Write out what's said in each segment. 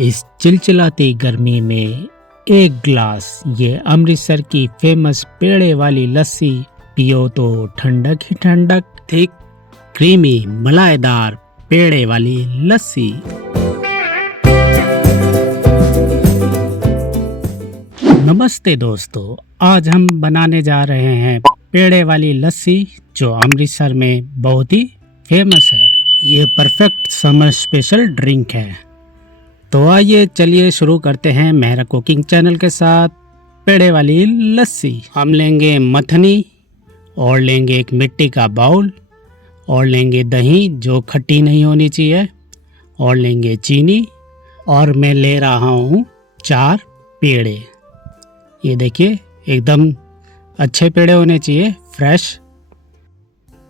इस चिलचिलाती गर्मी में एक ग्लास ये अमृतसर की फेमस पेड़े वाली लस्सी पियो तो ठंडक ही ठंडक। थिक क्रीमी मलाईदार पेड़े वाली लस्सी। नमस्ते दोस्तों, आज हम बनाने जा रहे हैं पेड़े वाली लस्सी जो अमृतसर में बहुत ही फेमस है। ये परफेक्ट समर स्पेशल ड्रिंक है। तो आइए चलिए शुरू करते हैं मेहरा कुकिंग चैनल के साथ पेड़े वाली लस्सी। हम लेंगे मथनी और लेंगे एक मिट्टी का बाउल और लेंगे दही जो खट्टी नहीं होनी चाहिए और लेंगे चीनी और मैं ले रहा हूँ 4 पेड़े। ये देखिए एकदम अच्छे पेड़े होने चाहिए, फ्रेश।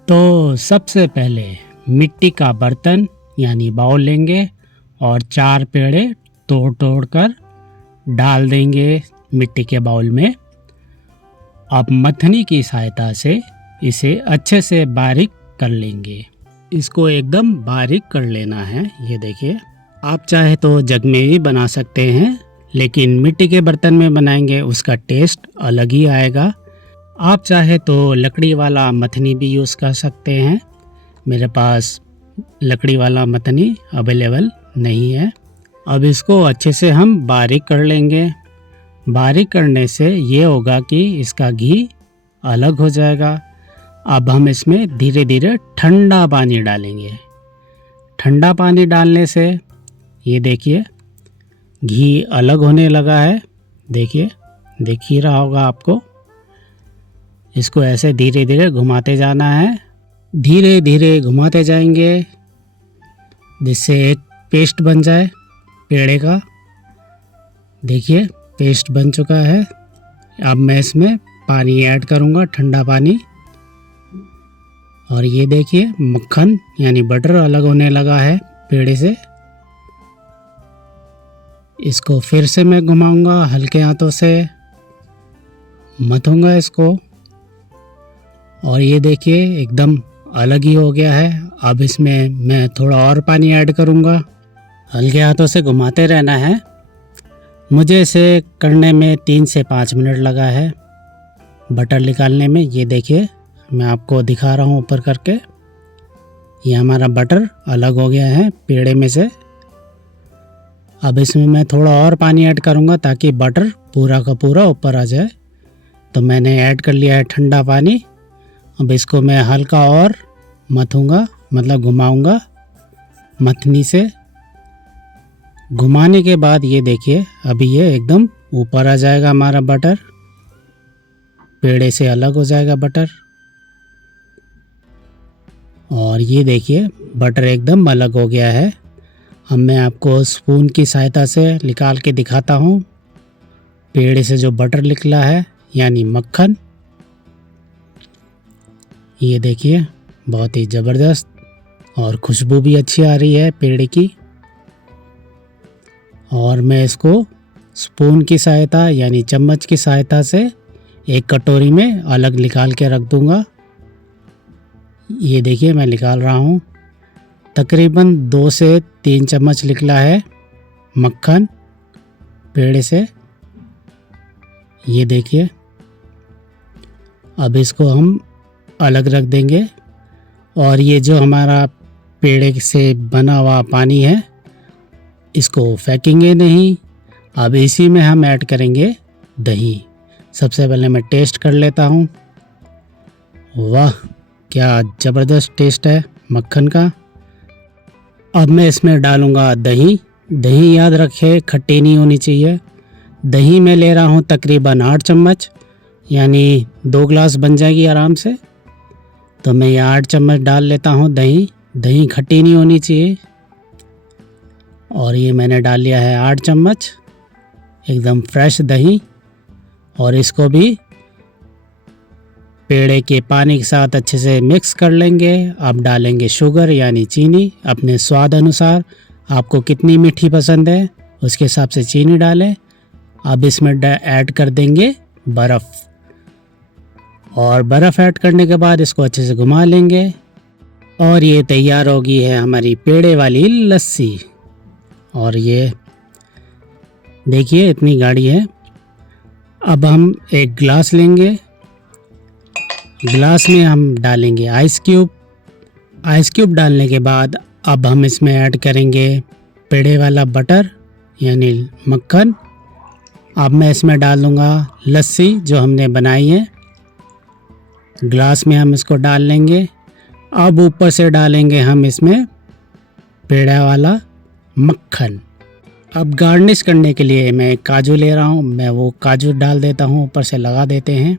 तो सबसे पहले मिट्टी का बर्तन यानी बाउल लेंगे और 4 पेड़े तोड़ तोड़ कर डाल देंगे मिट्टी के बाउल में। अब मथनी की सहायता से इसे अच्छे से बारीक कर लेंगे। इसको एकदम बारीक कर लेना है। ये देखिए, आप चाहे तो जग में भी बना सकते हैं, लेकिन मिट्टी के बर्तन में बनाएंगे उसका टेस्ट अलग ही आएगा। आप चाहे तो लकड़ी वाला मथनी भी यूज़ कर सकते हैं। मेरे पास लकड़ी वाला मथनी अवेलेबल नहीं है। अब इसको अच्छे से हम बारीक कर लेंगे। बारीक करने से ये होगा कि इसका घी अलग हो जाएगा। अब हम इसमें धीरे धीरे ठंडा पानी डालेंगे। ठंडा पानी डालने से ये देखिए घी अलग होने लगा है। देखिए, दिख ही रहा होगा आपको। इसको ऐसे धीरे धीरे घुमाते जाना है। धीरे धीरे घुमाते जाएंगे जिससे एक पेस्ट बन जाए पेड़े का। देखिए पेस्ट बन चुका है। अब मैं इसमें पानी ऐड करूँगा, ठंडा पानी। और ये देखिए मक्खन यानी बटर अलग होने लगा है पेड़े से। इसको फिर से मैं घुमाऊंगा, हल्के हाथों से मथूंगा इसको। और ये देखिए एकदम अलग ही हो गया है। अब इसमें मैं थोड़ा और पानी ऐड करूंगा। हल्के हाथों से घुमाते रहना है। मुझे इसे करने में 3 से 5 मिनट लगा है बटर निकालने में। ये देखिए मैं आपको दिखा रहा हूँ ऊपर करके। ये हमारा बटर अलग हो गया है पेड़े में से। अब इसमें मैं थोड़ा और पानी ऐड करूँगा ताकि बटर पूरा का पूरा ऊपर आ जाए। तो मैंने ऐड कर लिया है ठंडा पानी। अब इसको मैं हल्का और मथूंगा, मतलब घुमाऊंगा मथनी से। घुमाने के बाद ये देखिए अभी ये एकदम ऊपर आ जाएगा हमारा बटर। पेड़े से अलग हो जाएगा बटर। और ये देखिए बटर एकदम अलग हो गया है। अब मैं आपको स्पून की सहायता से निकाल के दिखाता हूँ पेड़े से जो बटर निकला है यानी मक्खन। ये देखिए बहुत ही ज़बरदस्त और खुशबू भी अच्छी आ रही है पेड़े की। और मैं इसको स्पून की सहायता यानी चम्मच की सहायता से एक कटोरी में अलग निकाल के रख दूँगा। ये देखिए मैं निकाल रहा हूँ। तकरीबन 2 से 3 चम्मच निकला है मक्खन पेड़े से। ये देखिए अब इसको हम अलग रख देंगे। और ये जो हमारा पेड़े से बना हुआ पानी है इसको फेंकेंगे नहीं। अब इसी में हम ऐड करेंगे दही। सबसे पहले मैं टेस्ट कर लेता हूँ। वाह क्या ज़बरदस्त टेस्ट है मक्खन का। अब मैं इसमें डालूँगा दही। दही याद रखे खट्टी नहीं होनी चाहिए। दही मैं ले रहा हूँ तकरीबन 8 चम्मच, यानी 2 ग्लास बन जाएगी आराम से। तो मैं ये 8 चम्मच डाल लेता हूँ दही। दही खट्टी नहीं होनी चाहिए। और ये मैंने डाल लिया है 8 चम्मच एकदम फ्रेश दही। और इसको भी पेड़े के पानी के साथ अच्छे से मिक्स कर लेंगे। अब डालेंगे शुगर यानी चीनी अपने स्वाद अनुसार। आपको कितनी मीठी पसंद है उसके हिसाब से चीनी डालें। अब इसमें ऐड कर देंगे बर्फ़। और बर्फ़ ऐड करने के बाद इसको अच्छे से घुमा लेंगे। और ये तैयार होगी है हमारी पेड़े वाली लस्सी। और ये देखिए इतनी गाढ़ी है। अब हम एक गिलास लेंगे, गिलास में हम डालेंगे आइस क्यूब। आइस क्यूब डालने के बाद अब हम इसमें ऐड करेंगे पेड़े वाला बटर यानी मक्खन। अब मैं इसमें डाल दूँगा लस्सी जो हमने बनाई है। गिलास में हम इसको डाल लेंगे। अब ऊपर से डालेंगे हम इसमें पेड़ा वाला मक्खन। अब गार्निश करने के लिए मैं काजू ले रहा हूँ, मैं वो काजू डाल देता हूँ, ऊपर से लगा देते हैं।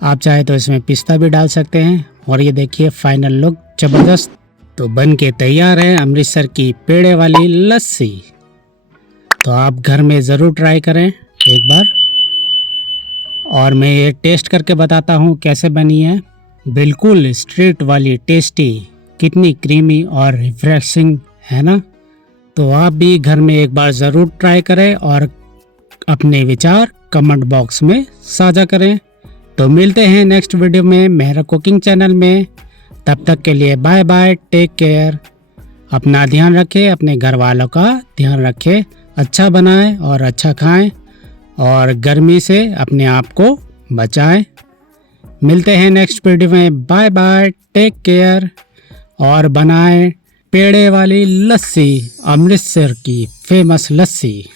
आप चाहे तो इसमें पिस्ता भी डाल सकते हैं। और ये देखिए फाइनल लुक ज़बरदस्त। तो बन के तैयार है अमृतसर की पेड़े वाली लस्सी। तो आप घर में ज़रूर ट्राई करें एक बार। और मैं ये टेस्ट करके बताता हूँ कैसे बनी है। बिल्कुल स्ट्रीट वाली टेस्टी, कितनी क्रीमी और रिफ्रेशिंग है ना। तो आप भी घर में एक बार ज़रूर ट्राई करें और अपने विचार कमेंट बॉक्स में साझा करें। तो मिलते हैं नेक्स्ट वीडियो में मेहरा कुकिंग चैनल में। तब तक के लिए बाय बाय, टेक केयर। अपना ध्यान रखें, अपने घर वालों का ध्यान रखें, अच्छा बनाएं और अच्छा खाएं और गर्मी से अपने आप को बचाएं। मिलते हैं नेक्स्ट वीडियो में। बाय बाय, टेक केयर और बनाएं पेड़े वाली लस्सी, अमृतसर की फेमस लस्सी।